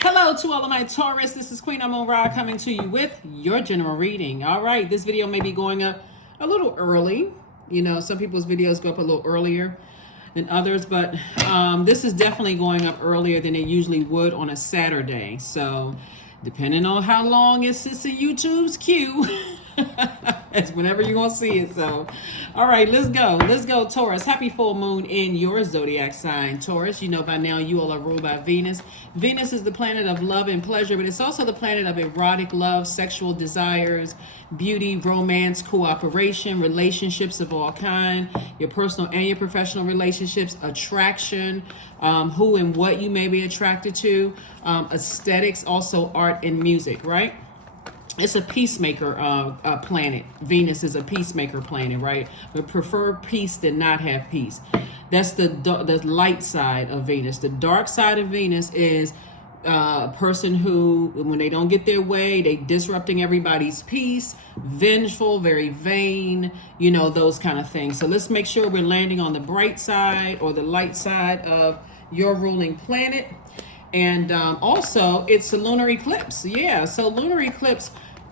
Hello to all of my Taurus. This is Queen Amun Ra coming to you with your general reading. All right, this video may be going up a little early. You know, some people's videos go up a little earlier than others, but this is definitely going up earlier than it usually would on a Saturday. So depending on how long it sits in YouTube's queue, it's whenever you're going to see it. So, all right, let's go. Let's go, Taurus. Happy full moon in your zodiac sign, Taurus. You know by now you all are ruled by Venus. Venus is the planet of love and pleasure, but it's also the planet of erotic love, sexual desires, beauty, romance, cooperation, relationships of all kind, your personal and your professional relationships, attraction, who and what you may be attracted to, aesthetics, also art and music, right? It's a peacemaker planet. Venus is a peacemaker planet, right? We prefer peace than not have peace. That's the light side of Venus. The dark side of Venus is a person who, when they don't get their way, they disrupting everybody's peace, vengeful, very vain, you know, those kind of things. So let's make sure we're landing on the bright side or the light side of your ruling planet. And also, it's a lunar eclipse. Yeah, so lunar eclipse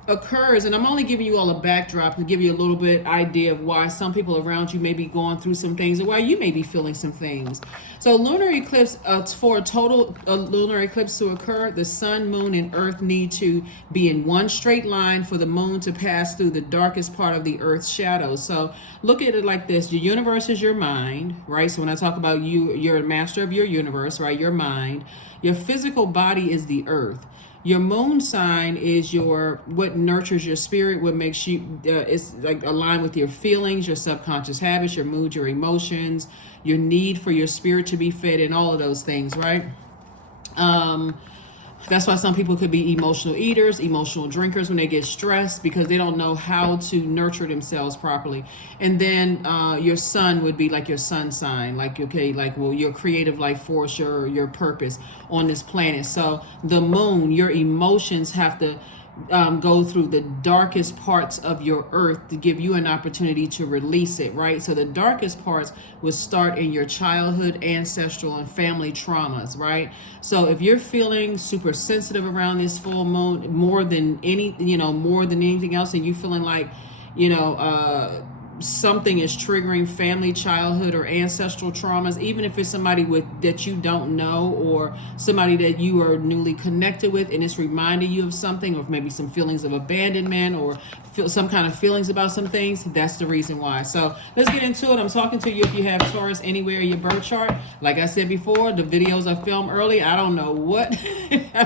occurs, and I'm only giving you all a backdrop to give you a little bit idea of why some people around you may be going through some things, or why you may be feeling some things. So lunar eclipse, for a total lunar eclipse to occur, the sun, moon, and earth need to be in one straight line for the moon to pass through the darkest part of the earth's shadow. So look at it like this. Your universe is your mind, right? So when I talk about you, you're a master of your universe, right? Your mind. Your physical body is the earth. Your moon sign is what nurtures your spirit, what makes you, it's like aligned with your feelings, your subconscious habits, your mood, your emotions, your need for your spirit to be fed, and all of those things, right? That's why some people could be emotional eaters, emotional drinkers when they get stressed, because they don't know how to nurture themselves properly. And then your sun would be like your sun sign, like, okay, like, well, your creative life force, your purpose on this planet. So the moon, your emotions have to go through the darkest parts of your earth to give you an opportunity to release it, right? So the darkest parts would start in your childhood, ancestral, and family traumas, right? So if you're feeling super sensitive around this full moon, more than anything else, and you feeling like, something is triggering family, childhood, or ancestral traumas, even if it's somebody that you don't know, or somebody that you are newly connected with and it's reminding you of something, or maybe some feelings of abandonment, or some kind of feelings about some things, that's the reason why. So let's get into it. I'm talking to you if you have Taurus anywhere in your birth chart. Like I said before, the videos I filmed early, I don't know what,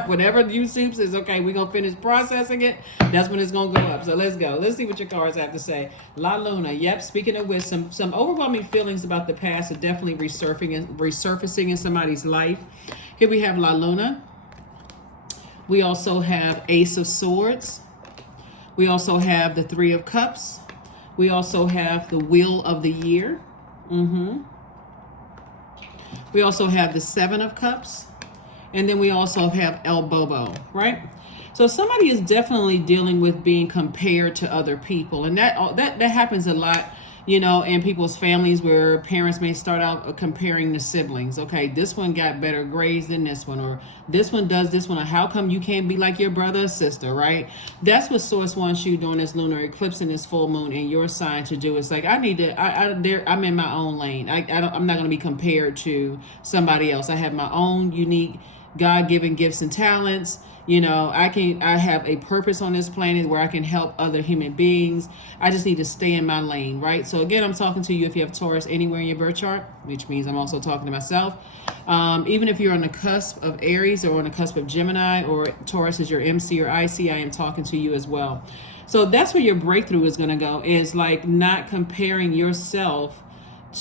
whatever YouTube says, okay, we're going to finish processing it, that's when it's going to go up. So let's go. Let's see what your cards have to say. La Luna. Yep, speaking of which, some overwhelming feelings about the past are definitely resurfacing in somebody's life. Here we have La Luna. We also have Ace of Swords. We also have the Three of Cups. We also have the Wheel of the Year. We also have the Seven of Cups. And then we also have El Bobo, right? So somebody is definitely dealing with being compared to other people. And that happens a lot, in people's families, where parents may start out comparing the siblings. Okay, this one got better grades than this one, or this one does this one, or how come you can't be like your brother or sister, right? That's what Source wants you during this lunar eclipse and this full moon in your sign to do. It's like, I'm in my own lane. I'm not going to be compared to somebody else. I have my own unique God-given gifts and talents. I have a purpose on this planet where I can help other human beings. I just need to stay in my lane, right? So again, I'm talking to you if you have Taurus anywhere in your birth chart, which means I'm also talking to myself. Even if you're on the cusp of Aries or on the cusp of Gemini, or Taurus is your MC or IC, I am talking to you as well. So that's where your breakthrough is going to go, is like not comparing yourself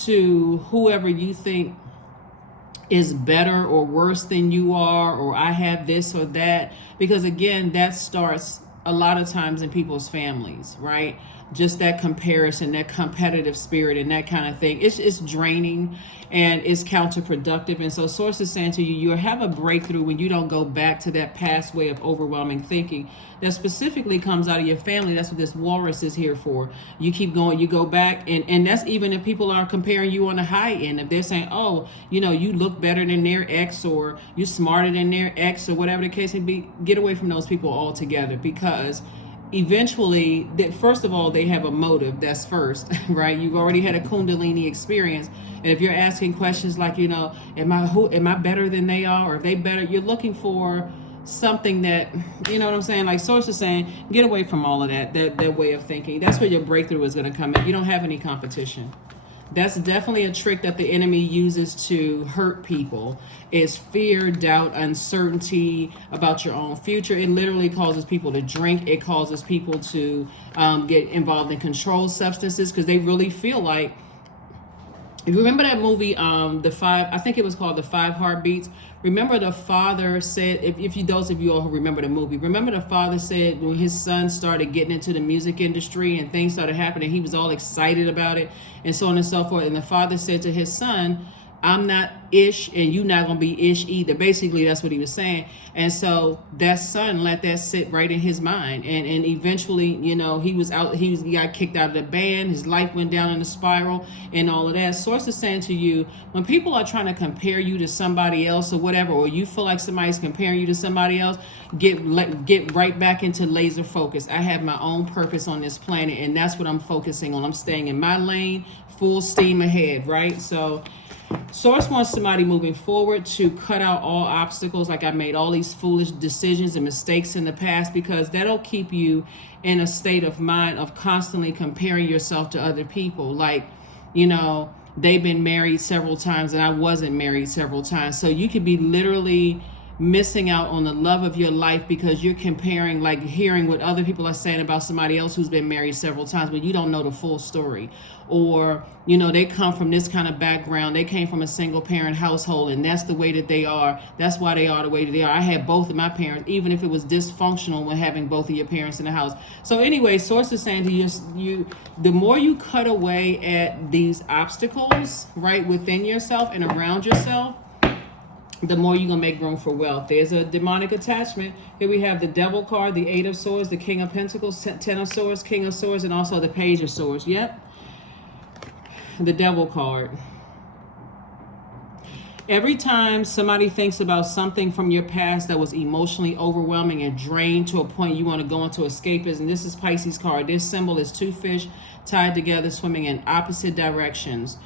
to whoever you think is better or worse than you are, or I have this or that, because again, that starts a lot of times in people's families, right? just that comparison, that competitive spirit, and that kind of thing. It's draining and it's counterproductive. And so Source is saying to you, you have a breakthrough when you don't go back to that past way of overwhelming thinking that specifically comes out of your family. That's what this walrus is here for. You keep going, you go back, and that's even if people are comparing you on the high end. If they're saying, oh, you know, you look better than their ex, or you're smarter than their ex, or whatever the case may be, get away from those people altogether, because eventually, first of all, they have a motive. That's first, right? You've already had a Kundalini experience, and if you're asking questions like, you know, am I better than they are, or are they better? You're looking for something that, you know what I'm saying? Like Source is saying, get away from all of that way of thinking. That's where your breakthrough is going to come in. You don't have any competition. That's definitely a trick that the enemy uses to hurt people, is fear, doubt, uncertainty about your own future. It literally causes people to drink. It causes people to get involved in controlled substances, because they really feel like, if you remember that movie, I think it was called The Five Heartbeats. Remember the father said, those of you all who remember the movie, remember the father said when his son started getting into the music industry and things started happening, he was all excited about it and so on and so forth. And the father said to his son, I'm not ish and you not gonna be ish either. Basically, that's what he was saying. And so that son let that sit right in his mind. And eventually, you know, he got kicked out of the band. His life went down in a spiral and all of that. Source is saying to you, when people are trying to compare you to somebody else or whatever, or you feel like somebody's comparing you to somebody else, get right back into laser focus. I have my own purpose on this planet, and that's what I'm focusing on. I'm staying in my lane, full steam ahead, right? So Source wants somebody moving forward to cut out all obstacles, like I made all these foolish decisions and mistakes in the past, because that'll keep you in a state of mind of constantly comparing yourself to other people. Like, you know, they've been married several times and I wasn't married several times. So you could be literally missing out on the love of your life because you're comparing, like hearing what other people are saying about somebody else who's been married several times, but you don't know the full story. Or, you know, they come from this kind of background. They came from a single parent household, and that's the way that they are. That's why they are the way that they are. I had both of my parents, even if it was dysfunctional when having both of your parents in the house. So anyway, Source is saying to you, the more you cut away at these obstacles, right, within yourself and around yourself, the more you're going to make room for wealth. There's a demonic attachment. Here we have the Devil card, the Eight of Swords, the King of Pentacles, Ten of Swords, King of Swords, and also the Page of Swords. Yep. The Devil card. Every time somebody thinks about something from your past that was emotionally overwhelming and drained to a point you want to go into escapism, this is Pisces card. This symbol is two fish tied together swimming in opposite directions.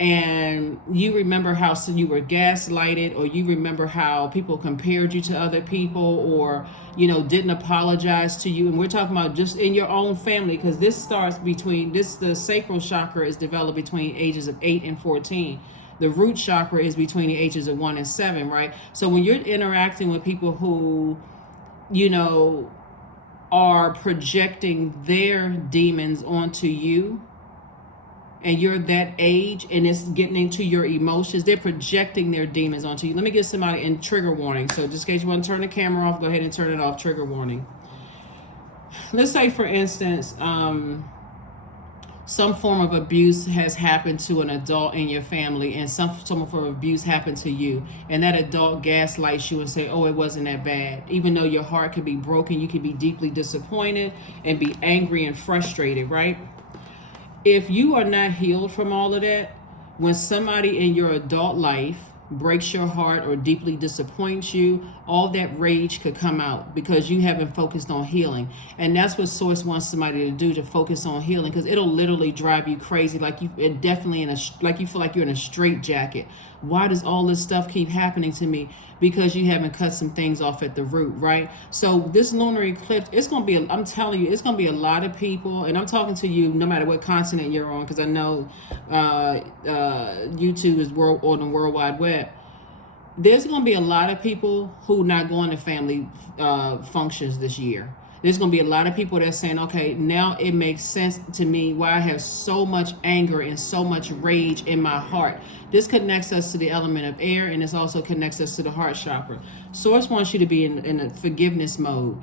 And you remember how you were gaslighted, or you remember how people compared you to other people, or, you know, didn't apologize to you. And we're talking about just in your own family, because this starts the sacral chakra is developed between ages of 8 and 14. The root chakra is between the ages of 1 and 7, right? So when you're interacting with people who, you know, are projecting their demons onto you, and you're that age and it's getting into your emotions, they're projecting their demons onto you. Let me give somebody in trigger warning. So just in case you want to turn the camera off, go ahead and turn it off. Trigger warning. Let's say, for instance, some form of abuse has happened to an adult in your family, and some form of abuse happened to you, and that adult gaslights you and say, oh, it wasn't that bad. Even though your heart could be broken, you could be deeply disappointed and be angry and frustrated, right? If you are not healed from all of that, when somebody in your adult life breaks your heart or deeply disappoints you, all that rage could come out because you haven't focused on healing. And that's what Source wants somebody to do, to focus on healing, because it'll literally drive you crazy. Like you feel like you're in a straitjacket. Why does all this stuff keep happening to me? Because you haven't cut some things off at the root, right? So this lunar eclipse, I'm telling you, it's going to be a lot of people, and I'm talking to you no matter what continent you're on, because I know YouTube is on the World Wide Web. There's going to be a lot of people who not going to family functions this year. There's going to be a lot of people that are saying, okay, now it makes sense to me why I have so much anger and so much rage in my heart. This connects us to the element of air, and this also connects us to the heart chakra. Source wants you to be in a forgiveness mode.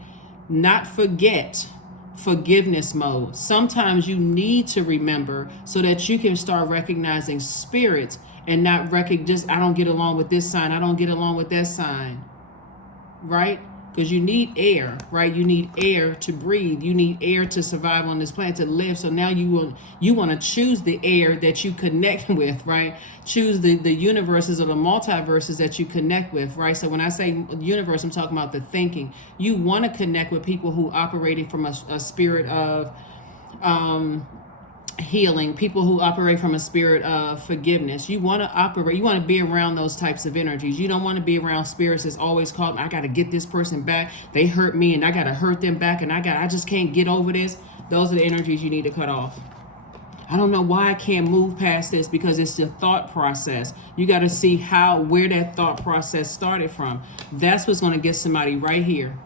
Not forget, forgiveness mode. Sometimes you need to remember so that you can start recognizing spirits and not just, I don't get along with this sign, I don't get along with that sign, right? Because you need air, right? You need air to breathe. You need air to survive on this planet, to live. So now you want to choose the air that you connect with, right? Choose the universes or the multiverses that you connect with, right? So when I say universe, I'm talking about the thinking. You want to connect with people who operating from a spirit of healing, people who operate from a spirit of forgiveness. You want to be around those types of energies. You don't want to be around spirits that's always called, I got to get this person back, they hurt me and I got to hurt them back, and I just can't get over this. Those are the energies you need to cut off. I don't know why I can't move past this, because it's the thought process. You got to see where that thought process started from. That's what's going to get somebody right here.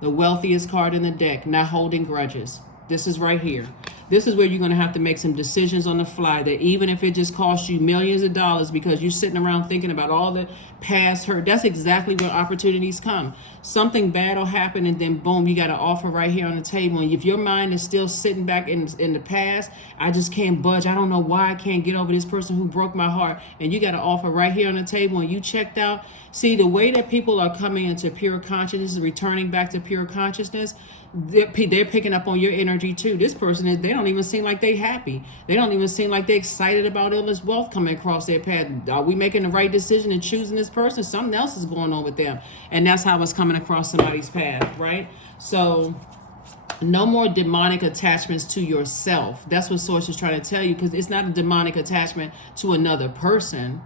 The wealthiest card in the deck, not holding grudges. This is right here. This is where you're going to have to make some decisions on the fly, that even if it just costs you millions of dollars because you're sitting around thinking about all the past hurt, that's exactly where opportunities come. Something bad will happen, and then boom, you got an offer right here on the table. And if your mind is still sitting back in the past, I just can't budge, I don't know why I can't get over this person who broke my heart, and you got an offer right here on the table and you checked out. See, the way that people are coming into pure consciousness, returning back to pure consciousness, they're picking up on your energy too. This person they don't even seem like they happy. They don't even seem like they're excited about all this wealth coming across their path. Are we making the right decision in choosing this person? Something else is going on with them. And that's how it's coming across somebody's path, right? So no more demonic attachments to yourself. That's what Source is trying to tell you, because it's not a demonic attachment to another person.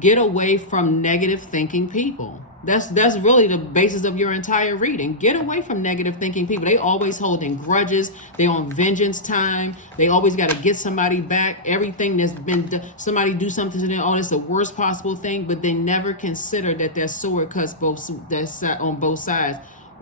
Get away from negative thinking people. That's really the basis of your entire reading. Get away from negative thinking people. They always holding grudges. They on vengeance time. They always got to get somebody back. Everything that's been done, somebody do something to them, oh, it's the worst possible thing. But they never consider that their sword cuts on both sides.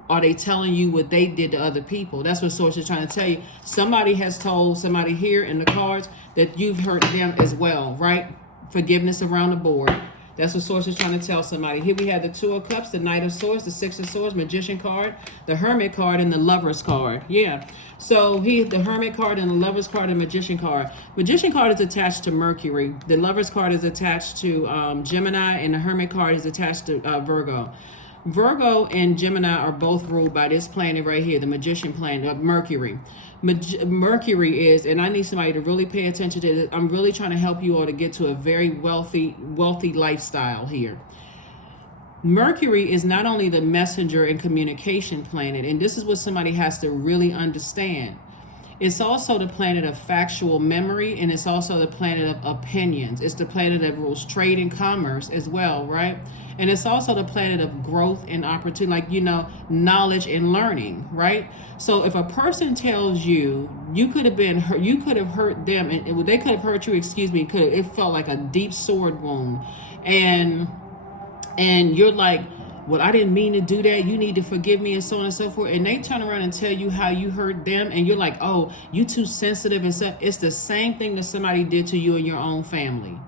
Are they telling you what they did to other people? That's what Source is trying to tell you. Somebody has told somebody here in the cards that you've hurt them as well, right? Forgiveness around the board. That's what Source is trying to tell somebody. Here we have the Two of Cups, the Knight of Swords, the Six of Swords, Magician card, the Hermit card, and the Lover's card. Yeah. So the Hermit card and the Lover's card and Magician card. Magician card is attached to Mercury. The Lover's card is attached to Gemini, and the Hermit card is attached to Virgo. Virgo and Gemini are both ruled by this planet right here, the Magician planet, Mercury. Mercury is, and I need somebody to really pay attention to this. I'm really trying to help you all to get to a very wealthy lifestyle here. Mercury is not only the messenger and communication planet, and this is what somebody has to really understand. It's also the planet of factual memory, and it's also the planet of opinions. It's the planet that rules trade and commerce as well, right? And it's also the planet of growth and opportunity, knowledge and learning, right? So if a person tells you could have been hurt, you could have hurt them, and they could have hurt you, it felt like a deep sword wound. And you're like, well, I didn't mean to do that. You need to forgive me, and so on and so forth. And they turn around and tell you how you hurt them, and you're like, oh, you too sensitive. And so it's the same thing that somebody did to you in your own family.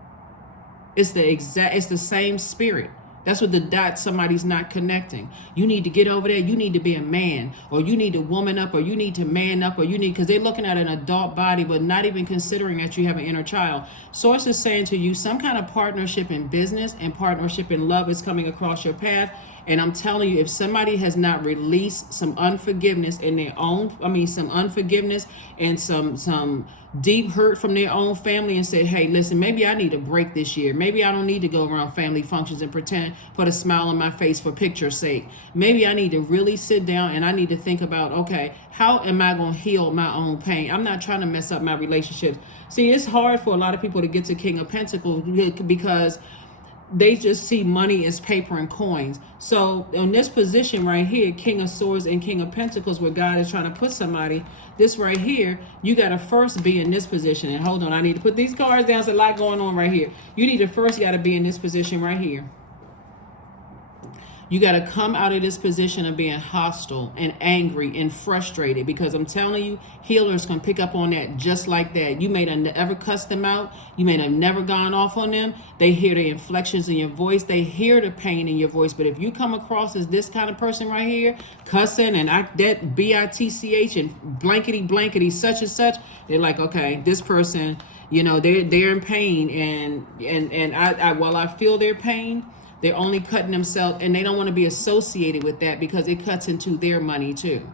It's the same spirit. That's what the dot somebody's not connecting. You need to get over there. You need to be a man, or you need to woman up, or you need to man up, or because they're looking at an adult body, but not even considering that you have an inner child. Source is saying to you, some kind of partnership in business and partnership in love is coming across your path. And I'm telling you, if somebody has not released some unforgiveness some unforgiveness and some deep hurt from their own family, and said, hey, listen, maybe I need a break this year. Maybe I don't need to go around family functions and put a smile on my face for picture's sake. Maybe I need to really sit down and I need to think about, okay, how am I going to heal my own pain? I'm not trying to mess up my relationships. See, it's hard for a lot of people to get to King of Pentacles because they just see money as paper and coins. So in this position right here, King of Swords and King of Pentacles, where God is trying to put somebody, this right here, you got to first be in this position. And hold on, I need to put these cards down. There's a lot going on right here. You got to be in this position right here. You got to come out of this position of being hostile and angry and frustrated, because I'm telling you, healers can pick up on that just like that. You may have never cussed them out. You may have never gone off on them. They hear the inflections in your voice. They hear the pain in your voice. But if you come across as this kind of person right here, cussing and that bitch and blankety such and such, they're like, okay, this person, you know, they're in pain, and I while I feel their pain, they're only cutting themselves, and they don't want to be associated with that, because it cuts into their money too.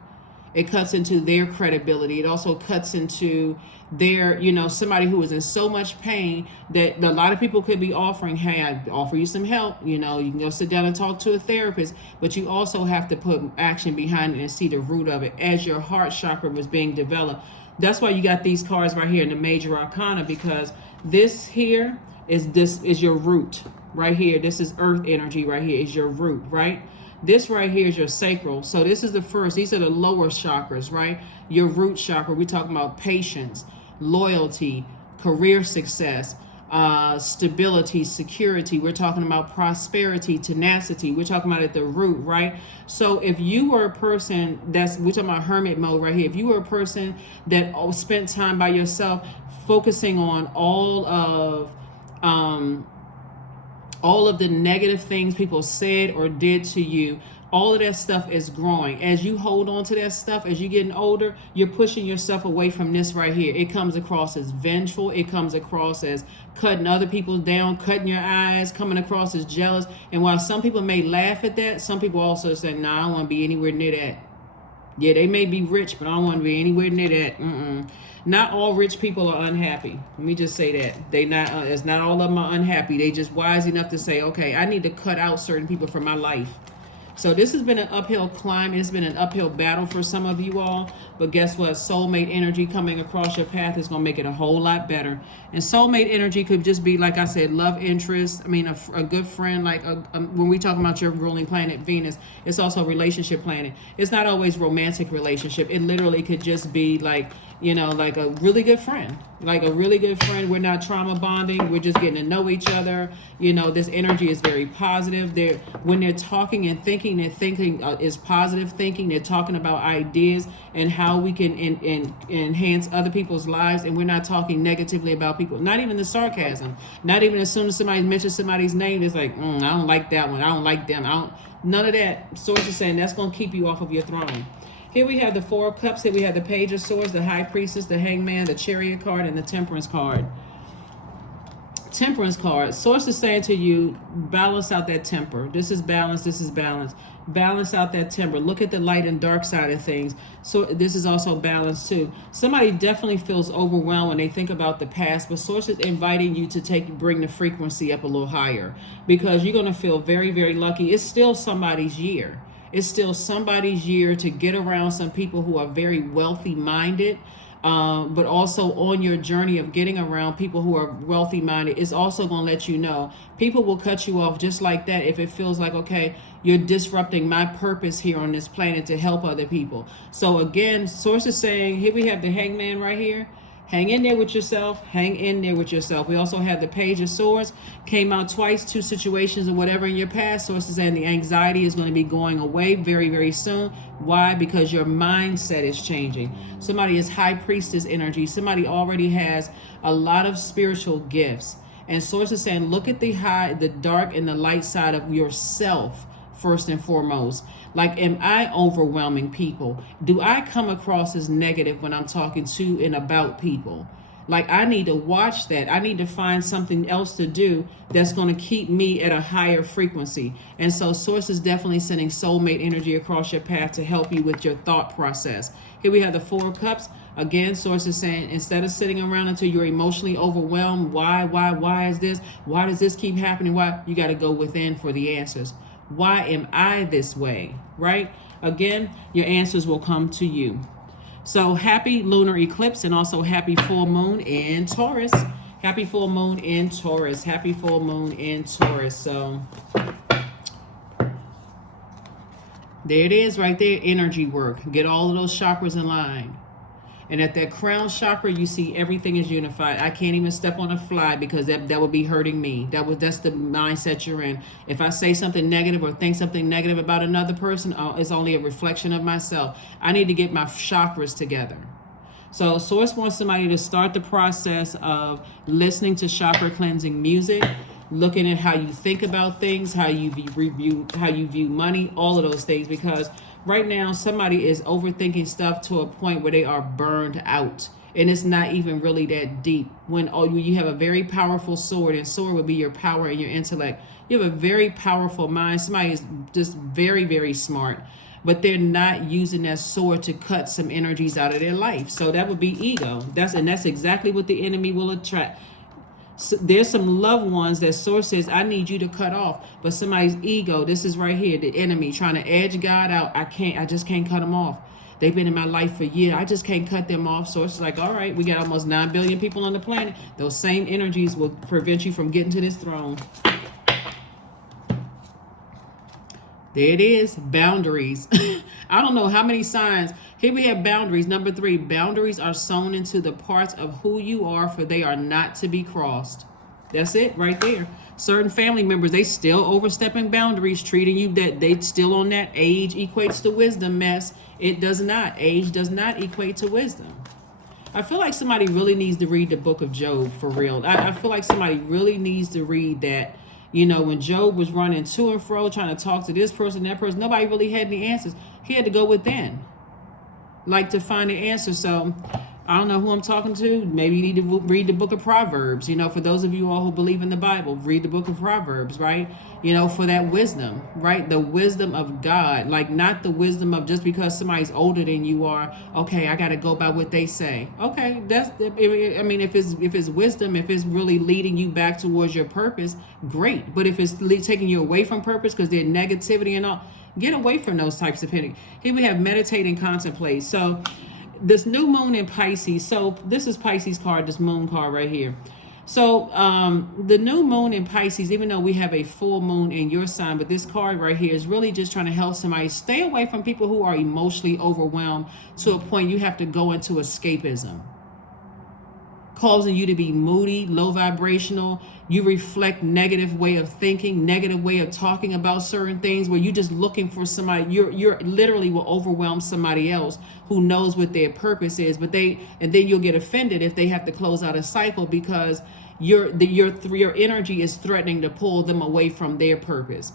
It cuts into their credibility. It also cuts into their, you know, somebody who is in so much pain that a lot of people could be offering, hey, I offer you some help. You know, you can go sit down and talk to a therapist, but you also have to put action behind it and see the root of it as your heart chakra was being developed. That's why you got these cards right here in the major arcana, because this here is your root right here. This is earth energy right here, is your root, right? This right here is your sacral. So this is the first. These are the lower chakras, right? Your root chakra. We're talking about patience, loyalty, career success, stability, security. We're talking about prosperity, tenacity. We're talking about at the root, right? So if you were a person we're talking about hermit mode right here. If you were a person that spent time by yourself, focusing on all of the negative things people said or did to you, all of that stuff is growing. As you hold on to that stuff, as you're getting older, you're pushing yourself away from this right here. It comes across as vengeful. It comes across as cutting other people down, cutting your eyes, coming across as jealous. And while some people may laugh at that, some people also say, nah, I don't want to be anywhere near that. Yeah, they may be rich, but I don't want to be anywhere near that. Not all rich people are unhappy. Let me just say that. It's not all of them are unhappy. They just wise enough to say, okay, I need to cut out certain people from my life. So this has been an uphill climb. It's been an uphill battle for some of you all. But guess what? Soulmate energy coming across your path is going to make it a whole lot better. And soulmate energy could just be, like I said, love interest. I mean, a good friend. Like when we talk about your ruling planet, Venus, it's also a relationship planet. It's not always romantic relationship. It literally could just be like, you know, like a really good friend. Like a really good friend. We're not trauma bonding. We're just getting to know each other. You know, this energy is very positive. When they're talking and thinking, they're thinking is positive thinking. They're talking about ideas and how we can enhance other people's lives. And we're not talking negatively about people. Not even the sarcasm. Not even as soon as somebody mentions somebody's name, it's like, I don't like that one. I don't like them. None of that. Source is saying that's going to keep you off of your throne. Here we have the Four of Cups. Here we have the Page of Swords, the High Priestess, the Hangman, the Chariot card, and the Temperance card. Temperance card. Source is saying to you, balance out that temper. This is balance. This is balance. Balance out that temper. Look at the light and dark side of things. So this is also balance too. Somebody definitely feels overwhelmed when they think about the past, but Source is inviting you to bring the frequency up a little higher, because you're going to feel very, very lucky. It's still somebody's year. It's still somebody's year to get around some people who are very wealthy minded, but also on your journey of getting around people who are wealthy minded, it's also going to let you know people will cut you off just like that if it feels like, okay, you're disrupting my purpose here on this planet to help other people. So again, Source is saying, here we have the Hangman right here. Hang in there with yourself. Hang in there with yourself. We also have the Page of Swords. Came out twice, two situations or whatever in your past. Source is saying the anxiety is going to be going away very, very soon. Why? Because your mindset is changing. Somebody is High Priestess energy. Somebody already has a lot of spiritual gifts. And Source is saying, look at the dark and the light side of yourself first and foremost. Like, am I overwhelming people? Do I come across as negative when I'm talking to and about people? Like, I need to watch that. I need to find something else to do that's going to keep me at a higher frequency. And so Source is definitely sending soulmate energy across your path to help you with your thought process. Here we have the Four of Cups. Again, Source is saying, instead of sitting around until you're emotionally overwhelmed, why is this? Why does this keep happening? Why? You got to go within for the answers. Why am I this way? Right? Again, your answers will come to you. So happy lunar eclipse, and also happy full moon in Taurus. Happy full moon in Taurus. Happy full moon in Taurus. So there it is right there. Energy work. Get all of those chakras in line. And at that crown chakra, you see everything is unified. I can't even step on a fly because that would be hurting me. That's the mindset you're in. If I say something negative or think something negative about another person, it's only a reflection of myself. I need to get my chakras together. So Source wants somebody to start the process of listening to chakra cleansing music, looking at how you think about things, how you view money, all of those things, because right now somebody is overthinking stuff to a point where they are burned out, and it's not even really that deep. When you have a very powerful sword, and sword would be your power and your intellect. You have a very powerful mind. Somebody is just very, very smart, but they're not using that sword to cut some energies out of their life. So that would be ego. That's exactly what the enemy will attract. So there's some loved ones that Source says, I need you to cut off. But somebody's ego, this is right here, the enemy trying to edge God out. I just can't cut them off. They've been in my life for years. I just can't cut them off. So it's like, all right, we got almost 9 billion people on the planet. Those same energies will prevent you from getting to this throne. There it is, boundaries. I don't know how many signs. Here we have boundaries. Number 3, boundaries are sewn into the parts of who you are, for they are not to be crossed. That's it right there. Certain family members, they still overstepping boundaries, treating you that they still on that age equates to wisdom mess. It does not. Age does not equate to wisdom. I feel like somebody really needs to read the book of Job for real. I feel like somebody really needs to read that. You know, when Job was running to and fro, trying to talk to this person, that person, nobody really had any answers. He had to go within, like, to find the answer. So I don't know who I'm talking to. Maybe you need to read the book of Proverbs. You know, for those of you all who believe in the Bible, read the book of Proverbs, right? You know, for that wisdom, right? The wisdom of God, like not the wisdom of just because somebody's older than you are. Okay, I got to go by what they say. Okay, I mean, if it's wisdom, if it's really leading you back towards your purpose, great. But if it's taking you away from purpose because there's negativity and all, get away from those types of hitting. Here we have meditate and contemplate. So this new moon in Pisces. So this is Pisces card, this moon card right here. So the new moon in Pisces, even though we have a full moon in your sign, but this card right here is really just trying to help somebody stay away from people who are emotionally overwhelmed to a point you have to go into escapism, causing you to be moody, low vibrational. You reflect negative way of thinking, negative way of talking about certain things, where you're just looking for somebody. You're literally will overwhelm somebody else who knows what their purpose is, and then you'll get offended if they have to close out a cycle because your energy is threatening to pull them away from their purpose.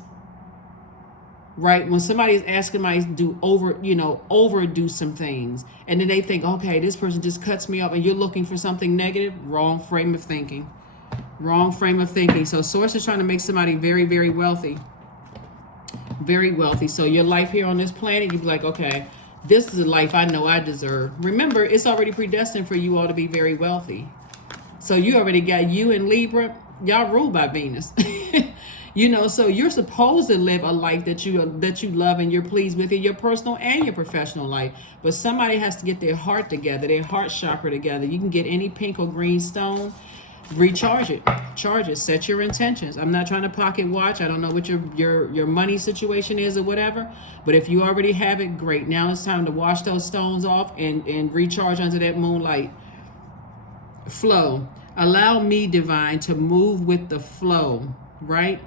Right? When somebody's asking somebody to overdo some things, and then they think, okay, this person just cuts me off, and you're looking for something negative, wrong frame of thinking. Wrong frame of thinking. So Source is trying to make somebody very, very wealthy. Very wealthy. So your life here on this planet, you'd be like, okay, this is a life I know I deserve. Remember, it's already predestined for you all to be very wealthy. So you already got you and Libra, y'all ruled by Venus. You know, so you're supposed to live a life that you love and you're pleased with in your personal and your professional life. But somebody has to get their heart together, their heart chakra together. You can get any pink or green stone, recharge it, charge it, set your intentions. I'm not trying to pocket watch. I don't know what your money situation is or whatever. But if you already have it, great. Now it's time to wash those stones off and recharge under that moonlight. Flow. Allow me, divine, to move with the flow, right?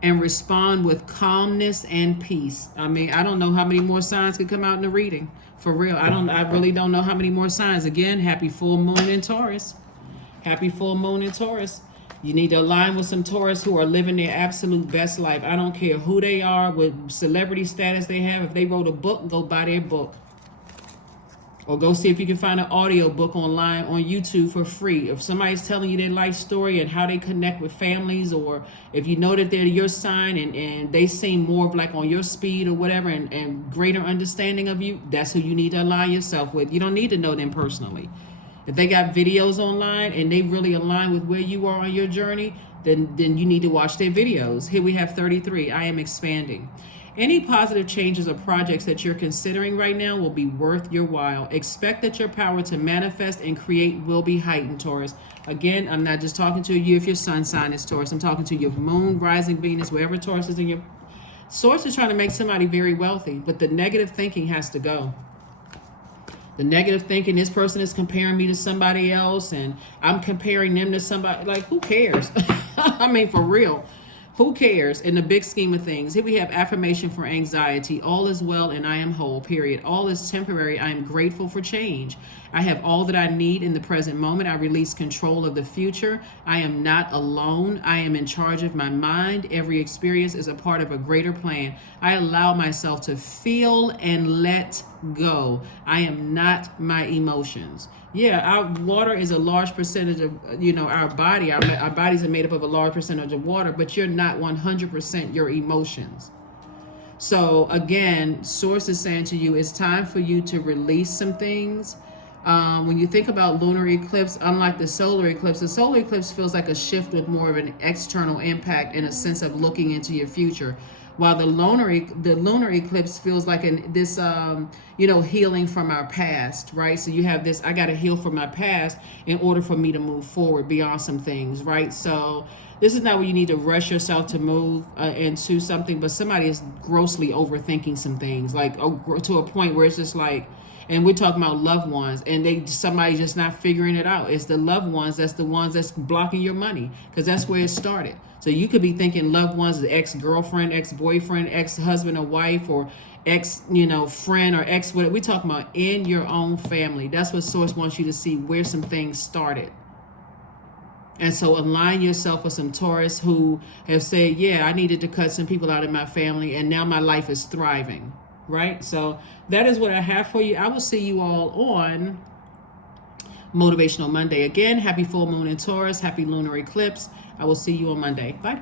And respond with calmness and peace. I mean, I don't know how many more signs could come out in the reading. For real. I really don't know how many more signs. Again, happy full moon in Taurus. Happy full moon in Taurus. You need to align with some Taurus who are living their absolute best life. I don't care who they are, what celebrity status they have. If they wrote a book, go buy their book. Or go see if you can find an audio book online on YouTube for free. If somebody's telling you their life story and how they connect with families, or if you know that they're your sign and they seem more of like on your speed or whatever and greater understanding of you, that's who you need to align yourself with. You don't need to know them personally. If they got videos online and they really align with where you are on your journey, then you need to watch their videos. Here we have 33. I am expanding. Any positive changes or projects that you're considering right now will be worth your while. Expect that your power to manifest and create will be heightened, Taurus. Again, I'm not just talking to you if your sun sign is Taurus. I'm talking to your moon, rising Venus, wherever Taurus is in your... Source is trying to make somebody very wealthy, but the negative thinking has to go. The negative thinking, this person is comparing me to somebody else and I'm comparing them to somebody. Like, who cares? I mean, for real. Who cares in the big scheme of things? Here we have affirmation for anxiety. All is well and I am whole, period. All is temporary. I am grateful for change. I have all that I need in the present moment. I release control of the future. I am not alone. I am in charge of my mind. Every experience is a part of a greater plan. I allow myself to feel and let go. I am not my emotions. Yeah, our water is a large percentage of, our body. Our bodies are made up of a large percentage of water, but you're not 100% your emotions. So again, Source is saying to you, it's time for you to release some things. When you think about lunar eclipse, unlike the solar eclipse feels like a shift with more of an external impact and a sense of looking into your future. While the lunar eclipse feels like this healing from our past, right? So you have this, I got to heal from my past in order for me to move forward beyond some things, right? So this is not where you need to rush yourself to move into something, but somebody is grossly overthinking some things, like to a point where it's just like, and we're talking about loved ones, and somebody's just not figuring it out. It's the loved ones that's the ones that's blocking your money, because that's where it started. So you could be thinking loved ones, the ex-girlfriend, ex-boyfriend, ex-husband or wife, or ex-friend or ex-whatever. We're talking about in your own family. That's what Source wants you to see, where some things started. And so align yourself with some Taurus who have said, yeah, I needed to cut some people out of my family, and now my life is thriving, right? So that is what I have for you. I will see you all on Motivational Monday. Again, happy full moon in Taurus, happy lunar eclipse. I will see you on Monday. Bye.